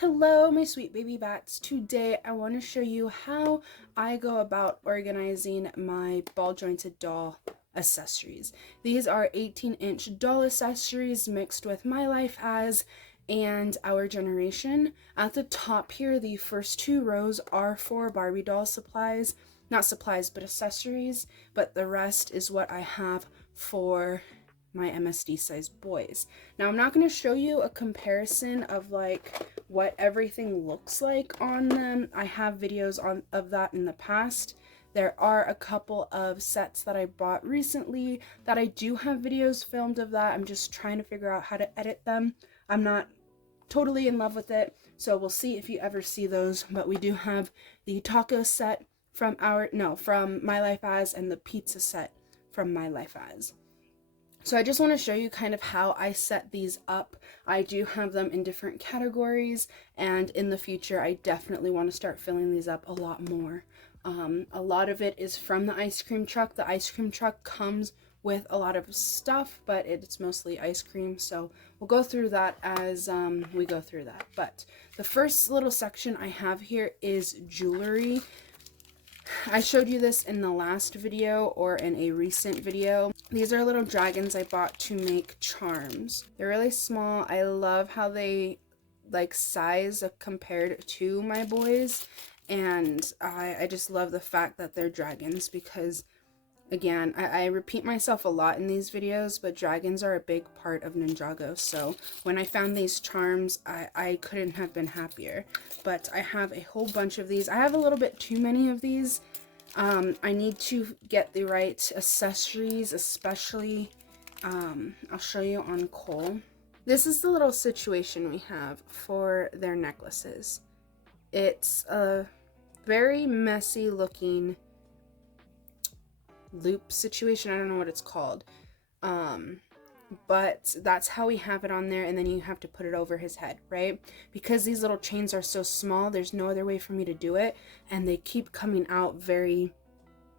Hello, my sweet baby bats. Today I want to show you how I go about organizing my ball jointed doll accessories. These are 18-inch doll accessories mixed with My Life As and Our Generation. At the top here, the first two rows are for Barbie doll supplies. Not supplies, but accessories. But the rest is what I have for my MSD size boys. Now I'm not going to show you a comparison of like what everything looks like on them. I have videos of that in the past. There are a couple of sets that I bought recently that I do have videos filmed of that. I'm just trying to figure out how to edit them. I'm not totally in love with it, so we'll see if you ever see those. But we do have the taco set from My Life As and the pizza set from My Life As. So I just want to show you kind of how I set these up. I do have them in different categories, and in the future I definitely want to start filling these up a lot more. A lot of it is from the ice cream truck. The ice cream truck comes with a lot of stuff, but it's mostly ice cream, so we'll go through that as we go through that. But the first little section I have here is jewelry. I showed you this in the last video or in a recent video. These are little dragons I bought to make charms. They're really small. I love how they like size compared to my boys, and I just love the fact that they're dragons because, again, I repeat myself a lot in these videos, but dragons are a big part of Ninjago, so when I found these charms, I couldn't have been happier. But I have a whole bunch of these. I have a little bit too many of these. I need to get the right accessories, especially, I'll show you on Cole. This is the little situation we have for their necklaces. It's a very messy looking loop situation. I don't know what it's called, but that's how we have it on there, and then you have to put it over his head, right? Because these little chains are so small, there's no other way for me to do it, and they keep coming out very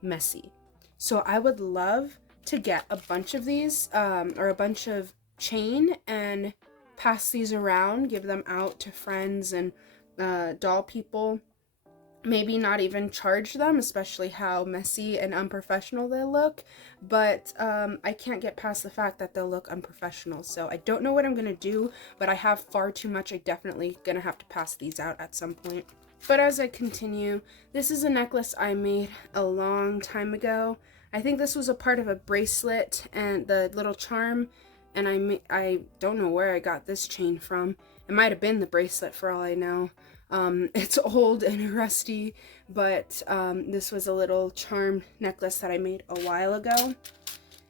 messy. So I would love to get a bunch of these, or a bunch of chain, and pass these around, give them out to friends and doll people. Maybe not even charge them, especially how messy and unprofessional they look, but I can't get past the fact that they'll look unprofessional. So I don't know what I'm gonna do, but I have far too much. I definitely gonna have to pass these out at some point. But as I continue, this is a necklace I made a long time ago. I think this was a part of a bracelet and the little charm, and I don't know where I got this chain from. It might have been the bracelet for all I know. It's old and rusty, but this was a little charm necklace that I made a while ago.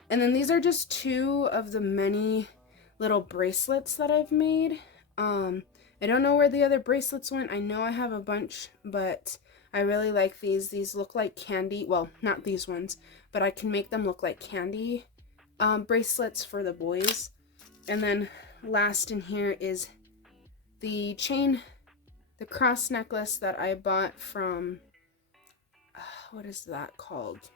And then these are just two of the many little bracelets that I've made. I don't know where the other bracelets went. I know I have a bunch, but I really like these. These look like candy. Well, not these ones, but I can make them look like candy bracelets for the boys. And then last in here is the chain, the cross necklace that I bought from, what is that called?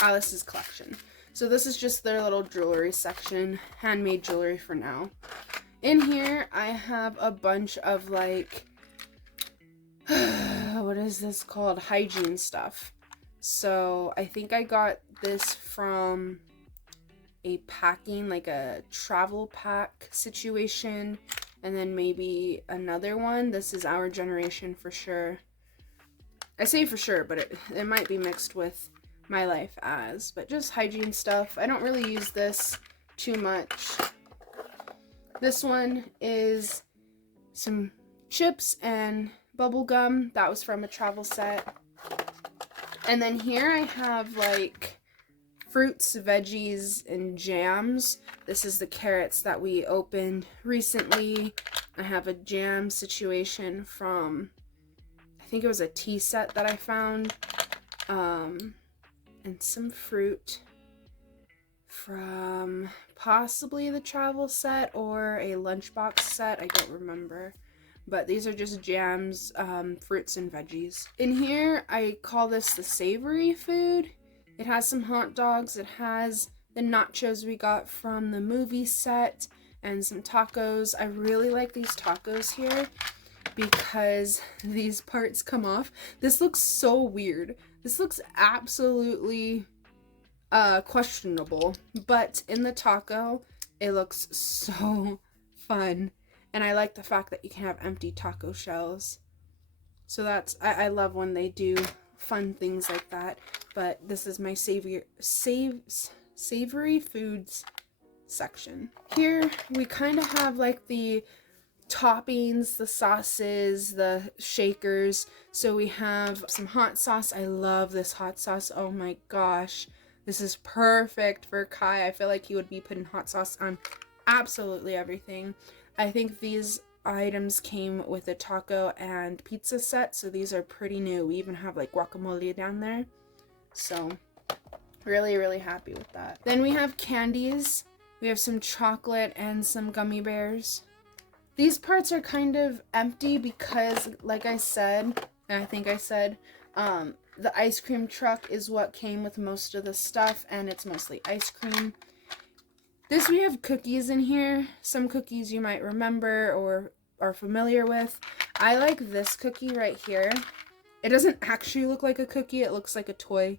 Alice's Collection. So this is just their little jewelry section, handmade jewelry for now. In here, I have a bunch of like, what is this called? Hygiene stuff. So I think I got this from a packing, like a travel pack situation. And then maybe another one. This is Our Generation for sure. I say for sure, but it might be mixed with My Life As. But just hygiene stuff. I don't really use this too much. This one is some chips and bubble gum. That was from a travel set. And then here I have like fruits, veggies, and jams. This is the carrots that we opened recently. I have a jam situation from, I think it was a tea set that I found. And some fruit from possibly the travel set or a lunchbox set. I don't remember. But these are just jams, fruits, and veggies. In here, I call this the savory food. It has some hot dogs. It has the nachos we got from the movie set and some tacos. I really like these tacos here. because these parts come off. This looks so weird. This looks absolutely questionable, but in the taco, it looks so fun. And I like the fact that you can have empty taco shells. So that's, I love when they do fun things like that. But this is my savory foods section. Here we kind of have like the toppings, the sauces, the shakers. So we have some hot sauce. I love this hot sauce. Oh my gosh. This is perfect for Kai. I feel like he would be putting hot sauce on absolutely everything. I think these items came with a taco and pizza set, so these are pretty new. We even have like guacamole down there. So really, really happy with that. Then we have candies. We have some chocolate and some gummy bears. These parts are kind of empty because, like I said, and I think I said, the ice cream truck is what came with most of the stuff, and it's mostly ice cream. This, we have cookies in here. Some cookies you might remember or are familiar with. I like this cookie right here. It doesn't actually look like a cookie. It looks like a toy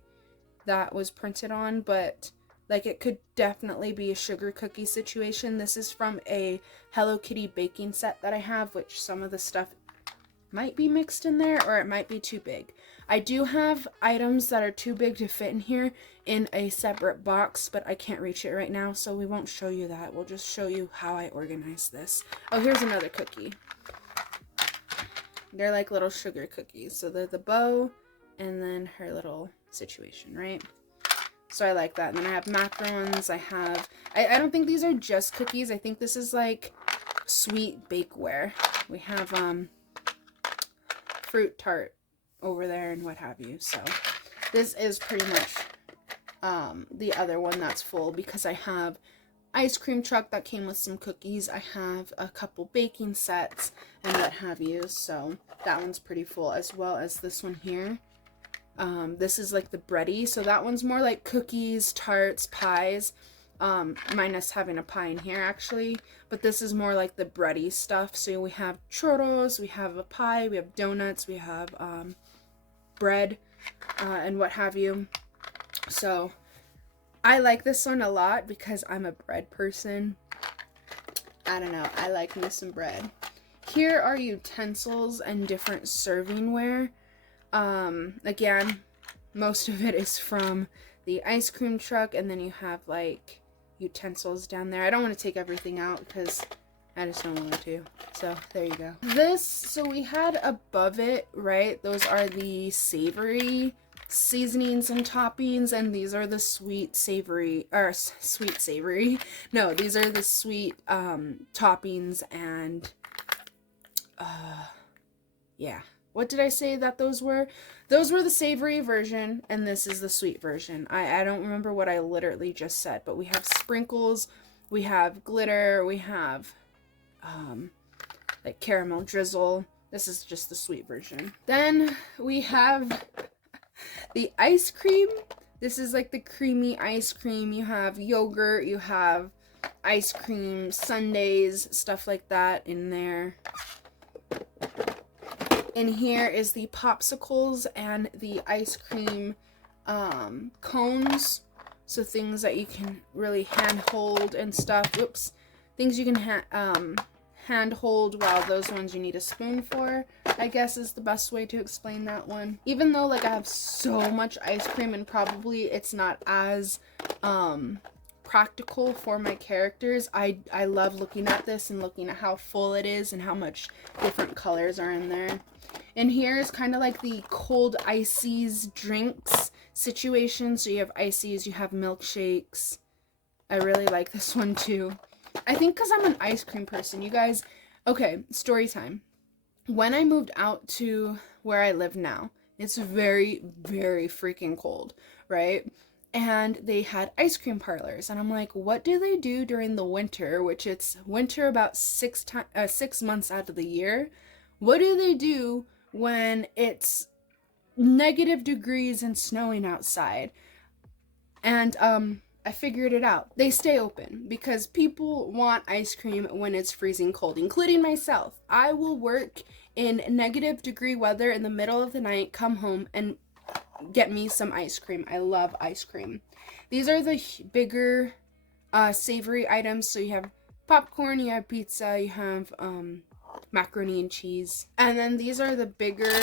that was printed on, but like it could definitely be a sugar cookie situation. This is from a Hello Kitty baking set that I have, which some of the stuff might be mixed in there or it might be too big. I do have items that are too big to fit in here in a separate box, but I can't reach it right now, so we won't show you that. We'll just show you how I organize this. Oh, here's another cookie. They're like little sugar cookies. So they're the bow and then her little situation, right? So I like that. And then I have macarons. I have, I don't think these are just cookies. I think this is like sweet bakeware. We have fruit tart over there and what have you. So this is pretty much the other one that's full because I have ice cream truck that came with some cookies. I have a couple baking sets and what have you. So that one's pretty full, as well as this one here. This is like the bready, so that one's more like cookies, tarts, pies, minus having a pie in here actually, but this is more like the bready stuff. So we have churros, we have a pie, we have donuts, we have bread, and what have you. So I like this one a lot because I'm a bread person. I don't know, I like me some bread. Here are utensils and different servingware. Again, most of it is from the ice cream truck, and then you have like utensils down there. I don't want to take everything out because I just don't want to. So there you go. This, so we had above it, right? Those are the savory seasonings and toppings, and these are the sweet savory, or sweet savory. No, these are the sweet toppings and yeah. What did I say that those were? Those were the savory version, and this is the sweet version. I don't remember what I literally just said, but we have sprinkles, we have glitter, we have like caramel drizzle. This is just the sweet version. Then we have the ice cream. This is like the creamy ice cream. You have yogurt, you have ice cream, sundaes, stuff like that in there. In here is the popsicles and the ice cream cones. So things that you can really hand hold and stuff. Whoops. Things you can hand hold, while those ones you need a spoon for, I guess is the best way to explain that one. Even though like I have so much ice cream and probably it's not as practical for my characters, I love looking at this and looking at how full it is and how much different colors are in there. And here is kind of like the cold ices drinks situation. So you have ices, you have milkshakes. I really like this one too. I think because I'm an ice cream person, you guys. Okay, story time. When I moved out to where I live now, it's very, very freaking cold, right? And they had ice cream parlors, and I'm like, what do they do during the winter, which it's winter about 6 months out of the year? What do they do when it's negative degrees and snowing outside? And I figured it out. They stay open because people want ice cream when it's freezing cold, including myself. I will work in -degree weather in the middle of the night, come home, and get me some ice cream. I love ice cream. These are the bigger savory items. So you have popcorn, you have pizza, you have macaroni and cheese. And then these are the bigger,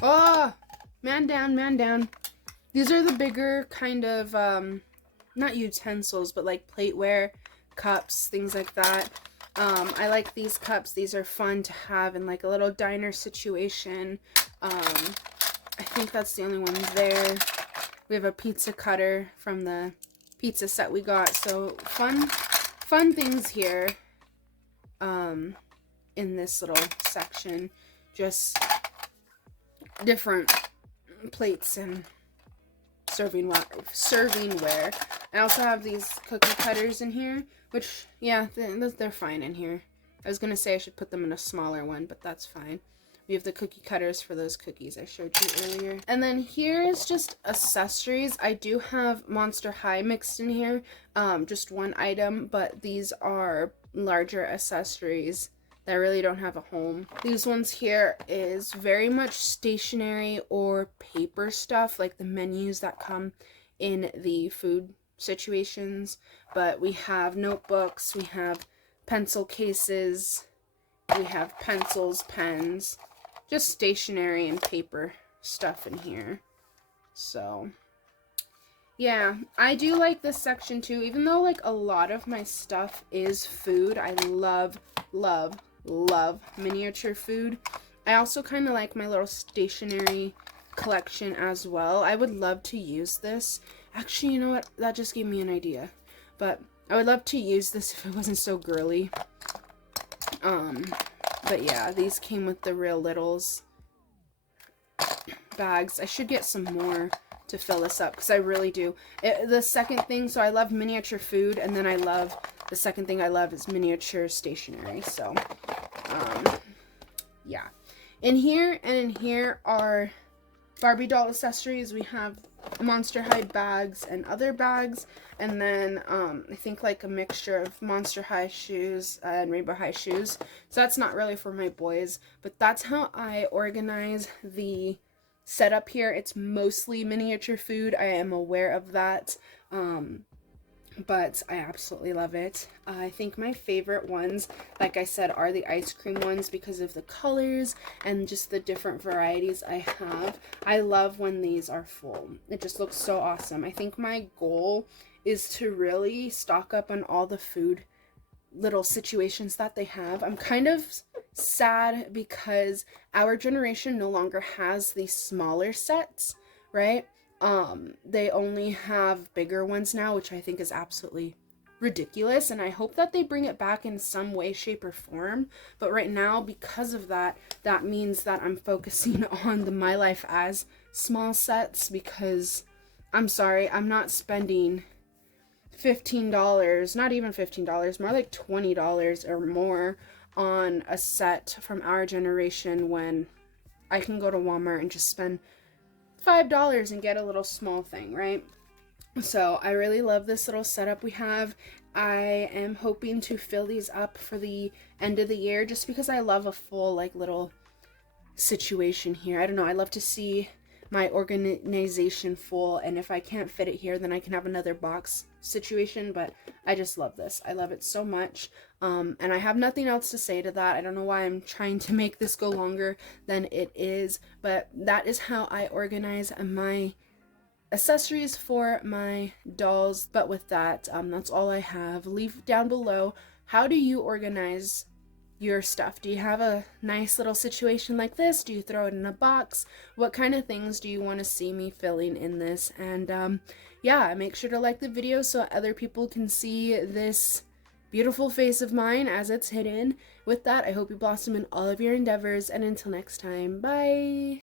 oh, man down, man down. These are the bigger kind of, not utensils, but like plateware, cups, things like that. I like these cups. These are fun to have in like a little diner situation. I think that's the only ones there. We have a pizza cutter from the pizza set we got. So fun things here in this little section. Different plates and servingware. I also have these cookie cutters in here, which, yeah, they're fine in here. I was gonna say I should put them in a smaller one, but that's fine. We have the cookie cutters for those cookies I showed you earlier. And then here's just accessories. I do have Monster High mixed in here, just one item, but these are larger accessories that really don't have a home. These ones here is very much stationery or paper stuff, like the menus that come in the food situations. But we have notebooks, we have pencil cases, we have pencils, pens, just stationery and paper stuff in here. So yeah, I do like this section too, even though like a lot of my stuff is food. I love miniature food. I also kind of like my little stationery collection as well. I would love to use this. Actually, you know what? That just gave me an idea. But I would love to use this if it wasn't so girly. But yeah, these came with the Real Littles bags. I should get some more to fill this up because I really do. The second thing, so I love miniature food, and then the second thing I love is miniature stationery. So, yeah. In here are Barbie doll accessories. We have Monster High bags and other bags, and then I think like a mixture of Monster High shoes and Rainbow High shoes. So that's not really for my boys, but that's how I organize the setup here. It's mostly miniature food. I am aware of that, but I absolutely love it. I think my favorite ones, like I said, are the ice cream ones because of the colors and just the different varieties I have. I love when these are full. It just looks so awesome. I think my goal is to really stock up on all the food little situations that they have. I'm kind of sad because our generation no longer has these smaller sets, right? They only have bigger ones now, which I think is absolutely ridiculous, and I hope that they bring it back in some way, shape, or form. But right now, because of that, that means that I'm focusing on the My Life as small sets, because I'm sorry, I'm not spending $15, not even $15, more like $20 or more on a set from our generation when I can go to Walmart and just spend $5 and get a little small thing, right? So I really love this little setup we have. I am hoping to fill these up for the end of the year just because I love a full like little situation here. I don't know, I love to see my organization full, and if I can't fit it here, then I can have another box situation, but I just love this. I love it so much, and I have nothing else to say to that. I don't know why I'm trying to make this go longer than it is, but that is how I organize my accessories for my dolls. But with that, that's all I have. Leave down below, how do you organize your stuff? Do you have a nice little situation like this? Do you throw it in a box? What kind of things do you want to see me filling in this? And yeah, make sure to like the video so other people can see this beautiful face of mine as it's hidden. With that, I hope you blossom in all of your endeavors, and until next time, bye!